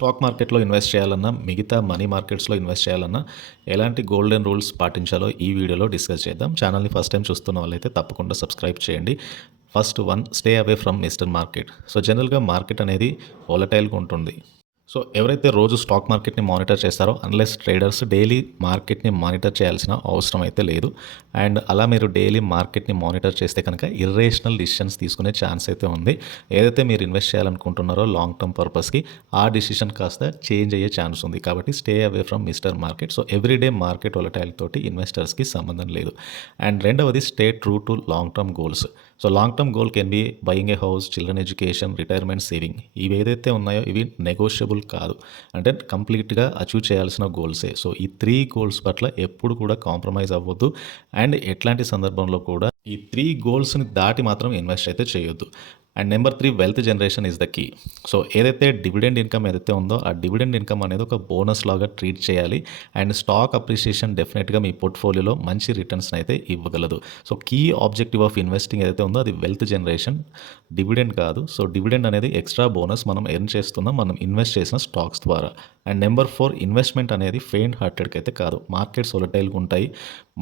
Stock మార్కెట్‌లో invest చేయాలన్నా, మిగతా మనీ మార్కెట్స్‌లో ఇన్వెస్ట్ చేయాలన్నా, ఎలాంటి గోల్డెన్ రూల్స్ పాటించాలో ఈ వీడియోలో డిస్కస్ చేద్దాం. ఛానల్‌ని ఫస్ట్ టైమ్ చూస్తున్న వాళ్ళైతే తప్పకుండా సబ్స్క్రైబ్ చేయండి. First one stay away from mister market. So, జనరల్‌గా మార్కెట్ అనేది వోలటైల్‌గా ఉంటుంది. సో, ఎవరైతే రోజు స్టాక్ మార్కెట్‌ని మానిటర్ చేస్తారో అన్‌లెస్ ట్రేడర్స్ డైలీ మార్కెట్‌ని మానిటర్ చేయాల్సిన అవసరం అయితే లేదు. అండ్ అలా మీరు డైలీ మార్కెట్‌ని మానిటర్ చేస్తే కనుక ఇర్రేషనల్ డిసిషన్స్ తీసుకునే ఛాన్స్ అయితే ఉంది. ఏదైతే మీరు ఇన్వెస్ట్ చేయాలనుకుంటున్నారో లాంగ్ టర్మ్ పర్పస్‌కి ఆ డిసిషన్ కాస్త చేంజ్ అయ్యే ఛాన్స్ ఉంది. కాబట్టి stay away from mister market. So, everyday market volatile తోటి ఇన్వెస్టర్స్‌కి సంబంధం లేదు. అండ్ రెండవది stay true to long term goals. So, long term goal can be buying A house, children education, retirement saving. ఇవి ఏదైతే ఉన్నాయో ఇవి నెగోషియబుల్ కాదు. అంటే కంప్లీట్‌గా అచీవ్ చేయాల్సిన గోల్సే. సో, ఈ 3 గోల్స్ పట్ల ఎప్పుడు కూడా కాంప్రమైజ్ అవ్వద్దు. అండ్ ఎట్లాంటి సందర్భంలో కూడా ఈ 3 గోల్స్‌ని దాటి మాత్రం ఇన్వెస్ట్ అయితే చేయొద్దు. And number 3 wealth generation is the key. So, ఏదైతే డివిడెండ్ ఇన్‌కమ్ ఏదైతే ఉందో ఆ డివిడెండ్ ఇన్‌కమ్ అనేది ఒక బోనస్ లాగా ట్రీట్ చేయాలి. అండ్ స్టాక్ అప్రిషియేషన్ డెఫినెట్‌గా మీ పోర్ట్‌ఫోలియోలో మంచి రిటర్న్స్‌ని అయితే ఇవ్వగలదు. So, key objective of investing ఏదైతే ఉందో అది వెల్త్ జనరేషన్, డివిడెండ్ కాదు. సో, డివిడెండ్ అనేది ఎక్స్ట్రా బోనస్ మనం ఎర్న్ చేస్తున్నాం మనం ఇన్వెస్ట్ చేసిన స్టాక్స్ ద్వారా. అండ్ నెంబర్ 4 ఇన్వెస్ట్మెంట్ అనేది ఫెయింట్ హార్టెడ్‌కి అయితే కాదు. మార్కెట్స్ వోలటైల్‌గా ఉంటాయి.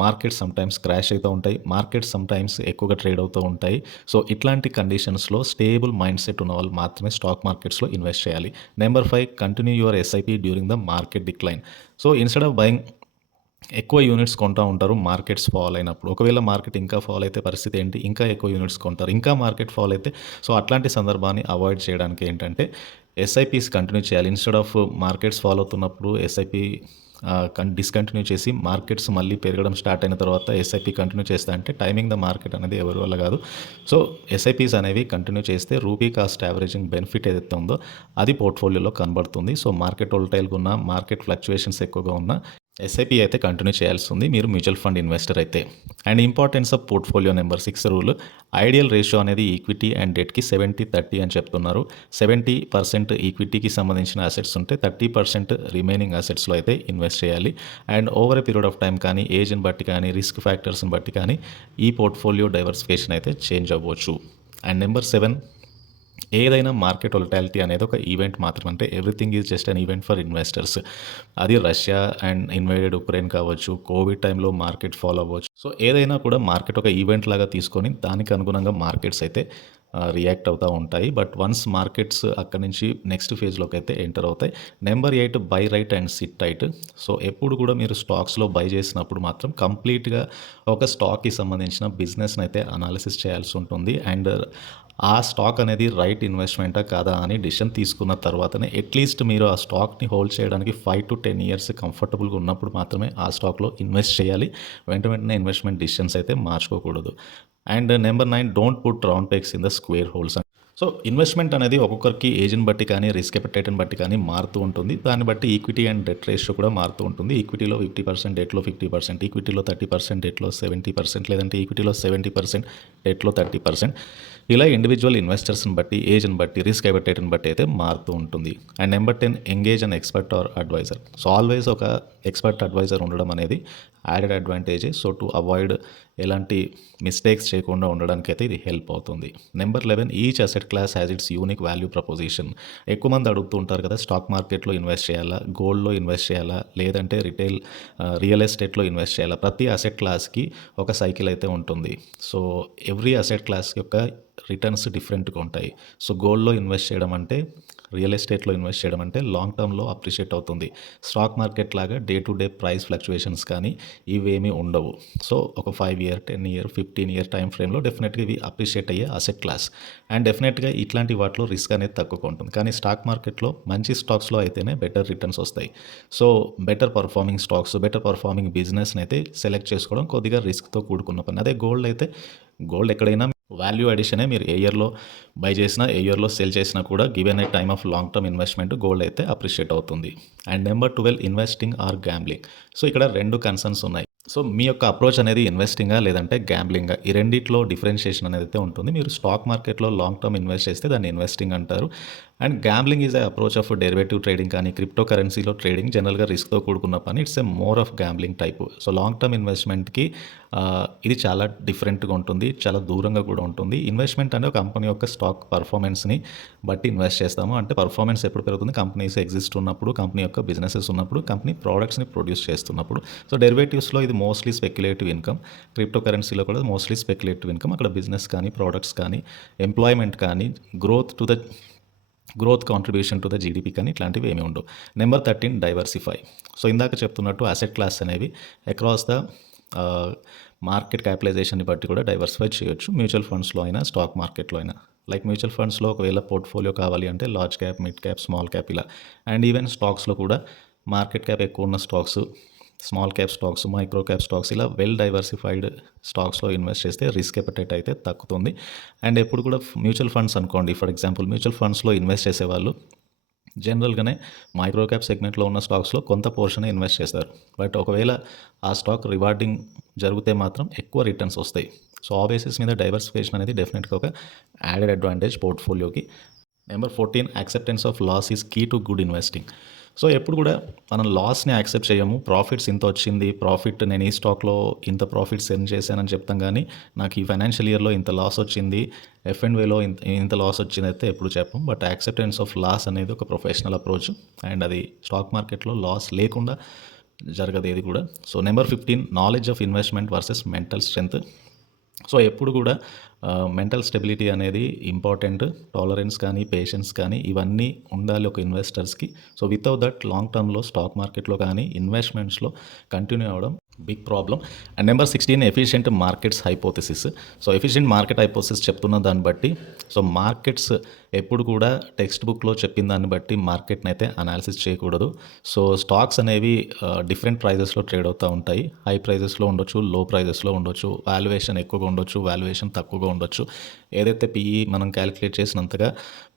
మార్కెట్స్ సమ్‌టైమ్స్ క్రాష్ అయితా ఉంటాయి. మార్కెట్స్ సమ్‌టైమ్స్ ఎక్కువగా ట్రేడ్ అవుతూ ఉంటాయి. సో, ఇట్లాంటి కండిషన్స్‌లో స్టేబుల్ మైండ్ సెట్ ఉన్న వాళ్ళు మాత్రమే స్టాక్ మార్కెట్స్‌లో ఇన్వెస్ట్ చేయాలి. Number 5 continue your SIP during the market decline. So, instead of buying ఎక్కువ యూనిట్స్ కొంటా ఉంటారు మార్కెట్స్ ఫాల్ అయినప్పుడు. ఒకవేళ మార్కెట్ ఇంకా ఫాల్ అయితే పరిస్థితి ఏంటి? ఇంకా ఎక్కువ యూనిట్స్ కొంటారు. ఇంకా మార్కెట్ ఫాల్ అయితే సో, అట్లాంటి సందర్భాన్ని అవాయిడ్ చేయడానికి ఏంటంటే ఎస్ఐపీస్ కంటిన్యూ చేయాలి. ఇన్‌స్టెడ్ ఆఫ్ మార్కెట్స్ ఫాల్ అవుతున్నప్పుడు ఎస్ఐపి డిస్కంటిన్యూ చేసి మార్కెట్స్ మళ్ళీ పెరగడం స్టార్ట్ అయిన తర్వాత ఎస్ఐపి కంటిన్యూ చేస్తా అంటే టైమింగ్ ద మార్కెట్ అనేది ఎవరి వల్ల కాదు. సో, ఎస్ఐపీస్ అనేవి కంటిన్యూ చేస్తే రూపీ కాస్ట్ యావరేజింగ్ బెనిఫిట్ ఏదైతే ఉందో అది పోర్ట్‌ఫోలియోలో కనబడుతుంది. సో, మార్కెట్ వోలటైల్‌గా ఉన్నా, మార్కెట్ ఫ్లక్చుయేషన్స్ ఎక్కువగా ఉన్నా ఎస్ఐపి అయితే కంటిన్యూ చేయాల్సి ఉంది మీరు మ్యూచువల్ ఫండ్ ఇన్వెస్టర్ అయితే. And importance of portfolio number 6 rule ideal ratio అనేది ఈక్విటీ అండ్ డెట్‌కి 70-30 అని చెప్తున్నారు. 70% ఈక్విటీకి సంబంధించిన అసెట్స్ ఉంటే 30% రిమైనింగ్ అసెట్స్‌లో అయితే ఇన్వెస్ట్ చేయాలి. And over a period of time కానీ, ఏజ్‌ని బట్టి కానీ, రిస్క్ ఫ్యాక్టర్స్‌ని బట్టి కానీ ఈ పోర్ట్‌ఫోలియో డైవర్సిఫికేషన్ అయితే చేంజ్ అవ్వచ్చు. అండ్ నెంబర్ 7 ఏదైనా మార్కెట్ వొలటాలిటీ అనేది ఒక ఈవెంట్ మాత్రమే. అంటే everything is just an event for investors. అది రష్యా అండ్ ఇన్వైడెడ్ ఉక్రెయిన్ కావచ్చు, కోవిడ్ టైంలో మార్కెట్ ఫాల్ అవ్వచ్చు. సో, ఏదైనా కూడా మార్కెట్ ఒక ఈవెంట్ లాగా తీసుకొని దానికి అనుగుణంగా మార్కెట్స్ అయితే రియాక్ట్ అవుతూ ఉంటాయి. బట్ వన్స్ మార్కెట్స్ అక్కడి నుంచి నెక్స్ట్ ఫేజ్‌లోకి అయితే ఎంటర్ అవుతాయి. Number 8 by right and SIT tight. So, ఎప్పుడు కూడా మీరు స్టాక్స్‌లో బై చేసినప్పుడు మాత్రం కంప్లీట్‌గా ఒక స్టాక్‌కి సంబంధించిన బిజినెస్‌ని అయితే అనాలిసిస్ చేయాల్సి ఉంటుంది. అండ్ ఆ స్టాక్ అనేది రైట్ ఇన్వెస్ట్‌మెంటా కాదా అని డెసిషన్ తీసుకున్న తర్వాతనే అట్‌లీస్ట్ మీరు ఆ స్టాక్‌ని హోల్డ్ చేయడానికి 5-10 ఇయర్స్ కంఫర్టబుల్‌గా ఉన్నప్పుడు మాత్రమే ఆ స్టాక్‌లో ఇన్వెస్ట్ చేయాలి. వెంటనే ఇన్వెస్ట్‌మెంట్ డెసిషన్స్ అయితే మార్చుకోకూడదు. And number 9 don't put round pegs in the square holes. So, investment అనేది ఒక్కొక్కరికి ఏజ్‌ని బట్టి కానీ, రిస్క్ అపెటైట్‌ని బట్టి కానీ మారుతూ ఉంటుంది. దాన్ని బట్టి ఈక్విటీ అండ్ డెట్ రేషియో కూడా మారుతూ ఉంటుంది. ఈక్విటీలో 50%, డెట్‌లో 50%, ఈక్విటీలో 30%, డెట్‌లో 70%, లేదంటే ఈక్విటీలో 70%, డెట్‌లో 30%. ఇలా ఇండివిజువల్ ఇన్వెస్టర్స్‌ని బట్టి, ఏజ్‌ని బట్టి, రిస్క్ అపెటైట్‌ని బట్టి అయితే మారుతూ ఉంటుంది. And number 10 engage an expert or advisor. So, always ఒక ఎక్స్పర్ట్ అడ్వైజర్ ఉండడం అనేది యాడెడ్ అడ్వాంటేజే. సో, టు అవాయిడ్ ఎలాంటి మిస్టేక్స్ చేయకుండా ఉండడానికైతే ఇది హెల్ప్ అవుతుంది. Number 11 each asset class has its unique value proposition. ఎక్కువ మంది అడుగుతూ ఉంటారు కదా, స్టాక్ మార్కెట్‌లో ఇన్వెస్ట్ చేయాలా? గోల్డ్‌లో ఇన్వెస్ట్ చేయాలా? లేదంటే రియల్ ఎస్టేట్‌లో ఇన్వెస్ట్ చేయాలా? ప్రతి అసెట్ క్లాస్‌కి ఒక సైకిల్ అయితే ఉంటుంది. సో, ఎవ్రీ అసెట్ క్లాస్ యొక్క రిటర్న్స్ డిఫరెంట్‌గా ఉంటాయి. సో, గోల్డ్‌లో ఇన్వెస్ట్ చేయడం అంటే, రియల్ ఎస్టేట్‌లో ఇన్వెస్ట్ చేయడం అంటే లాంగ్ టర్మ్‌లో అప్రిషియేట్ అవుతుంది. స్టాక్ మార్కెట్ లాగా day to day price fluctuations కానీ ఇవేమీ ఉండవు. సో, ఒక 5 ఇయర్, 10 ఇయర్, 15 ఇయర్ టైమ్ ఫ్రేమ్‌లో డెఫినెట్‌గా ఇవి అప్రిషియేట్ అయ్యే అసెట్ క్లాస్. అండ్ డెఫినెట్‌గా ఇట్లాంటి వాటిలో రిస్క్ అనేది తక్కువగా ఉంటుంది. కానీ స్టాక్ మార్కెట్‌లో మంచి స్టాక్స్‌లో అయితేనే బెటర్ రిటర్న్స్ వస్తాయి. So, better performing stocks, better performing బిజినెస్‌ని అయితే సెలెక్ట్ చేసుకోవడం కొద్దిగా రిస్క్‌తో కూడుకున్న పని. అదే గోల్డ్ అయితే గోల్డ్ ఎక్కడైనా వాల్యూ అడిషనే. మీరు ఏ ఇయర్‌లో బై చేసినా, ఏ ఇయర్‌లో సెల్ చేసినా కూడా given a time of long term investment gold అయితే అప్రిషియేట్ అవుతుంది. And number 12 investing or gambling. So, ఇక్కడ 2 కన్సర్న్స్ ఉన్నాయి. సో, మీ యొక్క అప్రోచ్ అనేది ఇన్వెస్టింగా లేదంటే గ్యాంబ్లింగా ఈ రెండిట్లో డిఫరెన్షియేషన్ అనేది అయితే ఉంటుంది. మీరు స్టాక్ మార్కెట్‌లో లాంగ్ టర్మ్ ఇన్వెస్ట్ చేస్తే దాన్ని ఇన్వెస్టింగ్ అంటారు. And gambling is a approach of derivative trading కానీ క్రిప్టో కరెన్సీలో ట్రేడింగ్ జనరల్గా రిస్క్తో కూడుకున్న పని. It's a more of gambling type. So long term ఇన్వెస్ట్మెంట్కి ఇది చాలా డిఫరెంట్గా ఉంటుంది, చాలా దూరంగా కూడా ఉంటుంది. ఇన్వెస్ట్మెంట్ అంటే ఒక కంపెనీ యొక్క స్టాక్ పర్ఫార్మెన్స్ని బట్టి ఇన్వెస్ట్ చేస్తాము. అంటే పర్ఫార్మెన్స్ ఎప్పుడు పెరుగుతుంది, కంపెనీస్ ఎగ్జిస్ట్ ఉన్నప్పుడు, కంపెనీ యొక్క బిజినెసెస్ ఉన్నప్పుడు, కంపెనీ ప్రోడక్ట్స్ని ప్రొడ్యూస్ చేస్తున్నప్పుడు. సో డెరివేటివ్స్లో ఇది మోస్ట్లీ స్పెక్యులేటివ్ ఇన్కమ్, క్రిప్టో కరెన్సీలో కూడా మోస్ట్లీ స్పెక్యులేటివ్ ఇన్కమ్. అక్కడ బిజినెస్ కానీ ప్రోడక్ట్స్ కానీ ఎంప్లాయ్మెంట్ కానీ growth contribution to the GDP కానీ ఇట్లాంటివి ఏమీ ఉండవు. Number 13 diversify. సో ఇందాక చెప్తున్నట్టు అసెట్ క్లాస్ అనేవి అక్రాస్ ద మార్కెట్ క్యాపిటలైజేషన్ని బట్టి కూడా డైవర్సిఫై చేయొచ్చు. మ్యూచువల్ ఫండ్స్లో అయినా స్టాక్ మార్కెట్లో అయినా. లైక్ మ్యూచువల్ ఫండ్స్లో ఒకవేళ పోర్ట్ఫోలియో కావాలి అంటే large cap, mid cap, small cap ఇలా. అండ్ ఈవెన్ స్టాక్స్లో కూడా మార్కెట్ క్యాప్ ఎక్కువ ఉన్న stocks, small cap stocks, micro cap stocks ఇలా వెల్ డైవర్సిఫైడ్ స్టాక్స్లో ఇన్వెస్ట్ చేస్తే రిస్క్ ఎపటైట్ అయితే తగ్గుతుంది. అండ్ ఎప్పుడు కూడా మ్యూచువల్ ఫండ్స్ అనుకోండి, ఫర్ ఎగ్జాంపుల్ మ్యూచువల్ ఫండ్స్లో ఇన్వెస్ట్ చేసేవాళ్ళు జనరల్గానే మైక్రో క్యాప్ సెగ్మెంట్లో ఉన్న స్టాక్స్లో కొంత పోర్షనే ఇన్వెస్ట్ చేస్తారు. బట్ ఒకవేళ ఆ స్టాక్ రివార్డింగ్ జరిగితే మాత్రం ఎక్కువ రిటర్న్స్ వస్తాయి. సో ఆ బేసిస్ మీద డైవర్సిఫికేషన్ అనేది డెఫినెట్గా ఒక యాడెడ్ అడ్వాంటేజ్ పోర్ట్ఫోలియోకి. Number 14 acceptance of loss is key to good investing. So ఎప్పుడు కూడా మనం లాస్ని యాక్సెప్ట్ చేయము. ప్రాఫిట్స్ ఇంత వచ్చింది, ప్రాఫిట్ నేను ఈ స్టాక్లో ఇంత ప్రాఫిట్స్ ఎర్న్ చేశానని చెప్తాం, కానీ నాకు ఈ ఫైనాన్షియల్ ఇయర్లో ఇంత లాస్ వచ్చింది, F&Aలో ఇంత లాస్ వచ్చింది అయితే ఎప్పుడు చెప్పం. బట్ యాక్సెప్టెన్స్ ఆఫ్ లాస్ అనేది ఒక ప్రొఫెషనల్ అప్రోచ్, అండ్ అది స్టాక్ మార్కెట్లో లాస్ లేకుండా జరగదు ఏది కూడా. So number 15 knowledge of investment versus mental strength. So ఎప్పుడు కూడా మెంటల్ స్టెబిలిటీ అనేది ఇంపార్టెంట్. టాలరెన్స్ కానీ పేషెన్స్ కానీ ఇవన్నీ ఉండాలి ఒక ఇన్వెస్టర్స్కి. సో వితౌట్ దట్ లాంగ్ టర్మ్లో స్టాక్ మార్కెట్లో కానీ ఇన్వెస్ట్మెంట్స్లో కంటిన్యూ అవ్వడం big problem. And number 16 efficient markets hypothesis. So efficient market hypothesis చెప్తున్న దాన్ని బట్టి, సో మార్కెట్స్ ఎప్పుడు కూడా టెక్స్ట్ బుక్లో చెప్పిన దాన్ని బట్టి మార్కెట్ని అయితే అనాలిసిస్ చేయకూడదు. సో స్టాక్స్ అనేవి డిఫరెంట్ ప్రైజెస్లో ట్రేడ్ అవుతూ ఉంటాయి. హై ప్రైజెస్లో ఉండొచ్చు, లో ప్రైజెస్లో ఉండొచ్చు, వాల్యుయేషన్ ఎక్కువగా ఉండొచ్చు, వాల్యుయేషన్ తక్కువగా ఉండొచ్చు. ఏదైతే పిఈ మనం క్యాలిక్యులేట్ చేసినంతగా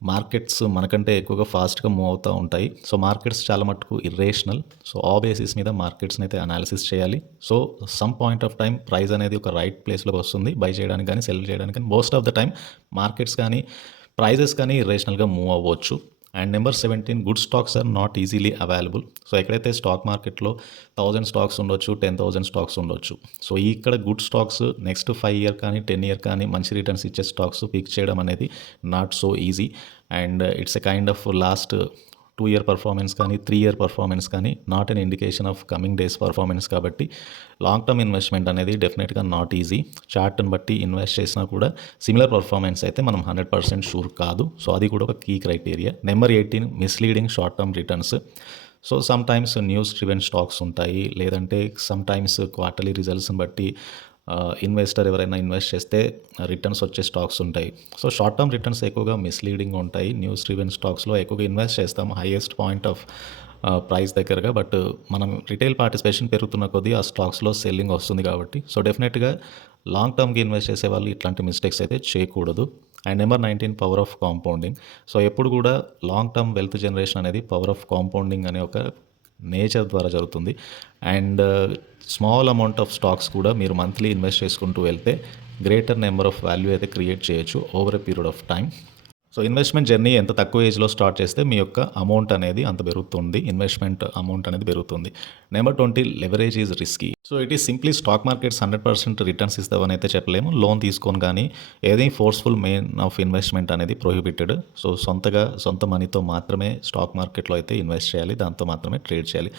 మార్కెట్స్ మనకంటే ఎక్కువగా ఫాస్ట్గా మూవ్ అవుతూ ఉంటాయి. సో మార్కెట్స్ చాలా మటుకు ఇర్రేషనల్. సో ఆ బేసిస్ మీద మార్కెట్స్ని అయితే అనాలిసిస్ చేయాలి. So some point of time price అనేది ఒక రైట్ ప్లేస్లోకి వస్తుంది బై చేయడానికి కానీ సెల్ చేయడానికి కానీ. Most of the time markets కానీ ప్రైజెస్ కానీ ఇర్రేషనల్గా మూవ్ అవ్వచ్చు. And number 17 good stocks are not easily available. So ఎక్కడైతే స్టాక్ మార్కెట్లో 1000 స్టాక్స్ ఉండొచ్చు, 10,000 స్టాక్స్ ఉండొచ్చు. సో ఇక్కడ గుడ్ స్టాక్స్ నెక్స్ట్ 5 ఇయర్ కానీ 10 ఇయర్ కానీ మంచి రిటర్న్స్ ఇచ్చే స్టాక్స్ పిక్ చేయడం అనేది not so easy. And it's a kind of last 2 year performance కానీ 3 ఇయర్ పర్ఫార్మెన్స్ కానీ not an indication of coming days performance. కాబట్టి లాంగ్ టర్మ్ ఇన్వెస్ట్మెంట్ అనేది డెఫినెట్గా నాట్ ఈజీ. చార్ట్ని బట్టి ఇన్వెస్ట్ చేసినా కూడా సిమిలర్ పర్ఫార్మెన్స్ అయితే మనం 100% షూర్ కాదు. సో అది కూడా ఒక key criteria. Number 18 misleading short term returns. So sometimes news driven stocks ఉంటాయి, లేదంటే సమ్ టైమ్స్ క్వార్టర్లీ రిజల్ట్స్ని బట్టి ఇన్వెస్టర్ ఎవరైనా ఇన్వెస్ట్ చేస్తే రిటర్న్స్ వచ్చే స్టాక్స్ ఉంటాయి. సో షార్ట్ టర్మ్ రిటర్న్స్ ఎక్కువగా మిస్లీడింగ్ ఉంటాయి. న్యూస్ డ్రివెన్ స్టాక్స్లో ఎక్కువగా ఇన్వెస్ట్ చేస్తాము హైయెస్ట్ పాయింట్ ఆఫ్ ప్రైస్ దగ్గరగా. బట్ మనం రిటైల్ పార్టిసిపేషన్ పెరుగుతున్న కొద్దీ ఆ స్టాక్స్లో సెల్లింగ్ వస్తుంది కాబట్టి సో డెఫినెట్గా లాంగ్ టర్మ్కి ఇన్వెస్ట్ చేసే వాళ్ళు ఇట్లాంటి మిస్టేక్స్ అయితే చేయకూడదు. And number 19 power of compounding. So ఎప్పుడు కూడా లాంగ్ టర్మ్ వెల్త్ జనరేషన్ అనేది పవర్ ఆఫ్ కాంపౌండింగ్ అనే ఒక నేచర్ ద్వారా జరుగుతుంది. And small amount of stocks కూడా మీరు మంత్లీ ఇన్వెస్ట్ చేసుకుంటూ వెళ్తే గ్రేటర్ నెంబర్ ఆఫ్ వాల్యూ అయితే క్రియేట్ చేయొచ్చు over a period of time. So investment journey ఎంత తక్కువ ఏజ్లో స్టార్ట్ చేస్తే మీ యొక్క అమౌంట్ అనేది అంత పెరుగుతుంది, ఇన్వెస్ట్మెంట్ అమౌంట్ అనేది పెరుగుతుంది. Number 20 leverage is risky. So it is simply stock markets 100% returns ఇస్తామని అయితే చెప్పలేము. లోన్ తీసుకొని కానీ ఏదైనా ఫోర్స్ఫుల్ మెయిన్ ఆఫ్ ఇన్వెస్ట్మెంట్ అనేది ప్రొహిబిటెడ్. సో సొంత మనీతో మాత్రమే స్టాక్ మార్కెట్లో అయితే ఇన్వెస్ట్ చేయాలి, దాంతో మాత్రమే ట్రేడ్ చేయాలి.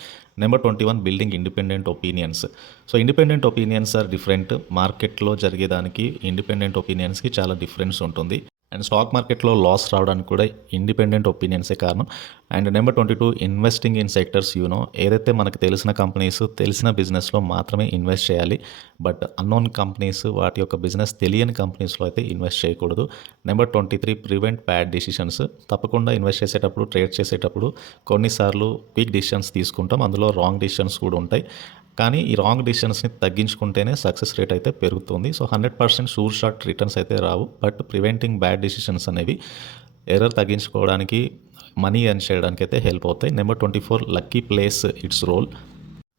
Number 21 building independent opinions. So independent opinions are different. మార్కెట్లో జరిగేదానికి ఇండిపెండెంట్ ఒపీనియన్స్కి చాలా డిఫరెన్స్ ఉంటుంది. అండ్ స్టాక్ మార్కెట్లో లాస్ రావడానికి కూడా ఇండిపెండెంట్ ఒపీనియన్సే కారణం. And number 22 investing in sectors ఏదైతే మనకు తెలిసిన కంపెనీస్, తెలిసిన బిజినెస్లో మాత్రమే ఇన్వెస్ట్ చేయాలి. బట్ అన్నోన్ కంపెనీస్, వాటి యొక్క బిజినెస్ తెలియని కంపెనీస్లో అయితే ఇన్వెస్ట్ చేయకూడదు. Number 23 prevent bad decisions. తప్పకుండా ఇన్వెస్ట్ చేసేటప్పుడు, ట్రేడ్ చేసేటప్పుడు కొన్నిసార్లు క్విక్ డిసిషన్స్ తీసుకుంటాం, అందులో రాంగ్ డిసిషన్స్ కూడా ఉంటాయి. కానీ ఈ రాంగ్ డిసిషన్స్ని తగ్గించుకుంటేనే సక్సెస్ రేట్ అయితే పెరుగుతుంది. సో 100% షూర్ షాట్ రిటర్న్స్ అయితే రావు. బట్ ప్రివెంటింగ్ బ్యాడ్ డిసిషన్స్ అనేవి ఎర్రర్ తగ్గించుకోవడానికి, మనీ ఎర్న్ చేయడానికి అయితే హెల్ప్ అవుతాయి. Number 24 lucky plays its role.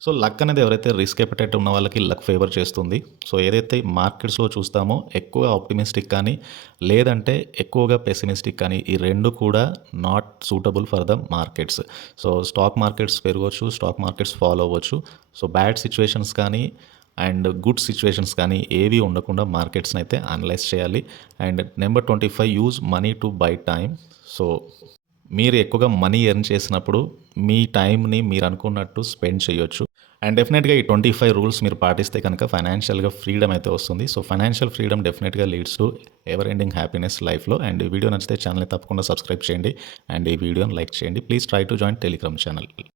So luck అనేది ఎవరైతే రిస్క్ ఎపటైట్ ఉన్న వాళ్ళకి లక్ ఫేవర్ చేస్తుంది. సో ఏదైతే మార్కెట్స్‌లో చూస్తామో ఎక్కువ ఆప్టిమిస్టిక్ కానీ, లేదంటే ఎక్కువగా పెసిమిస్టిక్ కానీ ఈ 2 కూడా not suitable for the markets. So stock markets పెరగొచ్చు, స్టాక్ మార్కెట్స్ ఫాల్ అవ్వచ్చు. సో బ్యాడ్ సిట్యుయేషన్స్ కానీ అండ్ గుడ్ సిట్యుయేషన్స్ కానీ ఏవి ఉండకుండా మార్కెట్స్‌ని అయితే అనలైజ్ చేయాలి. And number 25 use money to buy time. So మీరు ఎక్కువగా మనీ ఎర్న్ చేసినప్పుడు మీ టైంని మీరు అనుకున్నట్టు స్పెండ్ చేయొచ్చు. అండ్ డెఫినెట్‌గా ఈ 25 రూల్స్ మీరు పాటిస్తే కనుక ఫైనాన్షియల్‌గా ఫ్రీడమ్ అయితే వస్తుంది. సో ఫైనాన్షియల్ ఫ్రీడమ్ డెఫినెట్‌గా leads to ever ending happiness లైఫ్‌లో. అండ్ ఈ వీడియో నచ్చితే ఛానల్‌ని తప్పకుండా సబ్స్క్రైబ్ చేయండి. అండ్ ఈ వీడియోని లైక్ చేయండి. Please try to join Telegram channel.